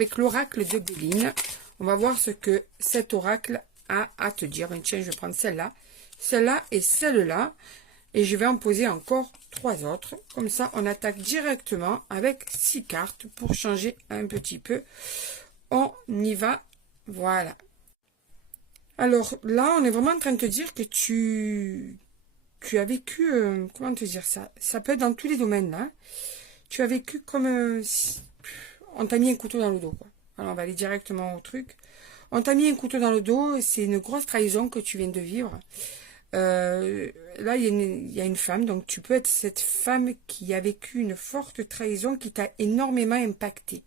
avec l'oracle de Béline. On va voir ce que cet oracle a à te dire. Ben, tiens, je vais prendre celle-là et celle-là. Et je vais en poser encore 3 autres. Comme ça, on attaque directement avec 6 cartes pour changer un petit peu. On y va. Voilà. Alors là, on est vraiment en train de te dire que tu as vécu... comment te dire ça? Ça peut être dans tous les domaines, là. Tu as vécu comme... si on t'a mis un couteau dans le dos, quoi. Alors, on va aller directement au truc. On t'a mis un couteau dans le dos. C'est une grosse trahison que tu viens de vivre. Là, il y a une femme, donc tu peux être cette femme qui a vécu une forte trahison qui t'a énormément impacté,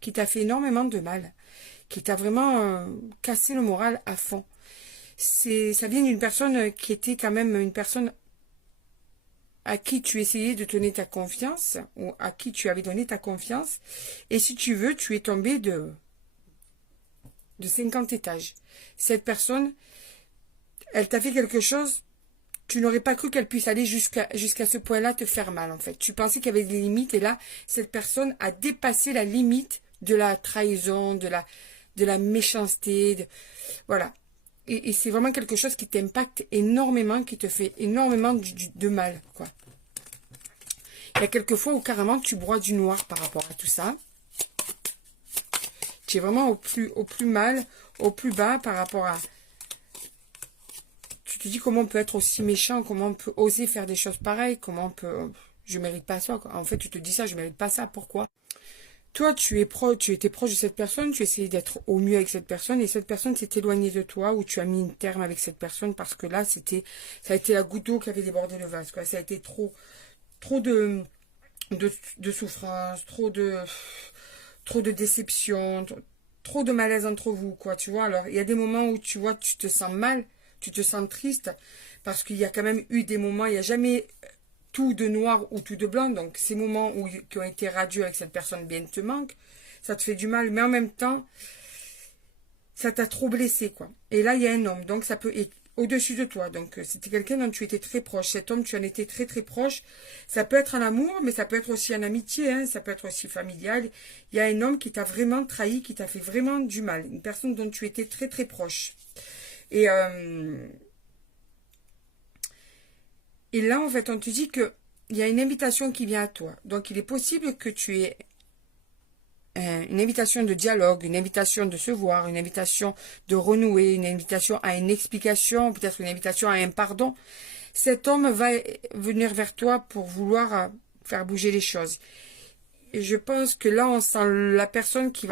qui t'a fait énormément de mal, qui t'a vraiment cassé le moral à fond. Ça vient d'une personne qui était quand même une personne à qui tu essayais de donner ta confiance, ou à qui tu avais donné ta confiance, et si tu veux, tu es tombé de 50 étages. Cette personne... elle t'a fait quelque chose, tu n'aurais pas cru qu'elle puisse aller jusqu'à ce point-là te faire mal, en fait. Tu pensais qu'il y avait des limites, et là, cette personne a dépassé la limite de la trahison, de la méchanceté, voilà. Et c'est vraiment quelque chose qui t'impacte énormément, qui te fait énormément de mal, quoi. Il y a quelques fois où carrément tu broies du noir par rapport à tout ça. Tu es vraiment au plus mal, au plus bas par rapport à... Tu te dis comment on peut être aussi méchant, comment on peut oser faire des choses pareilles, comment on peut... Je mérite pas ça, quoi. En fait, tu te dis ça, je mérite pas ça, pourquoi? Toi, tu étais proche de cette personne, tu essayais d'être au mieux avec cette personne, et cette personne s'est éloignée de toi, ou tu as mis un terme avec cette personne, parce que là, ça a été la goutte d'eau qui avait débordé le vase, quoi. Ça a été trop de souffrance, trop de déception, trop de malaise entre vous, quoi, tu vois. Alors, il y a des moments où, tu vois, tu te sens mal, tu te sens triste, parce qu'il y a quand même eu des moments, il n'y a jamais tout de noir ou tout de blanc, donc ces moments qui ont été radieux avec cette personne bien te manquent, ça te fait du mal, mais en même temps, ça t'a trop blessé, quoi. Et là, il y a un homme, donc ça peut être au-dessus de toi, donc c'était quelqu'un dont tu étais très proche, cet homme, tu en étais très très proche, ça peut être en amour, mais ça peut être aussi en amitié, hein, ça peut être aussi familial, il y a un homme qui t'a vraiment trahi, qui t'a fait vraiment du mal, une personne dont tu étais très très proche. Et là, en fait, on te dit qu'il y a une invitation qui vient à toi. Donc, il est possible que tu aies une invitation de dialogue, une invitation de se voir, une invitation de renouer, une invitation à une explication, peut-être une invitation à un pardon. Cet homme va venir vers toi pour vouloir faire bouger les choses. Et je pense que là, on sent la personne qui va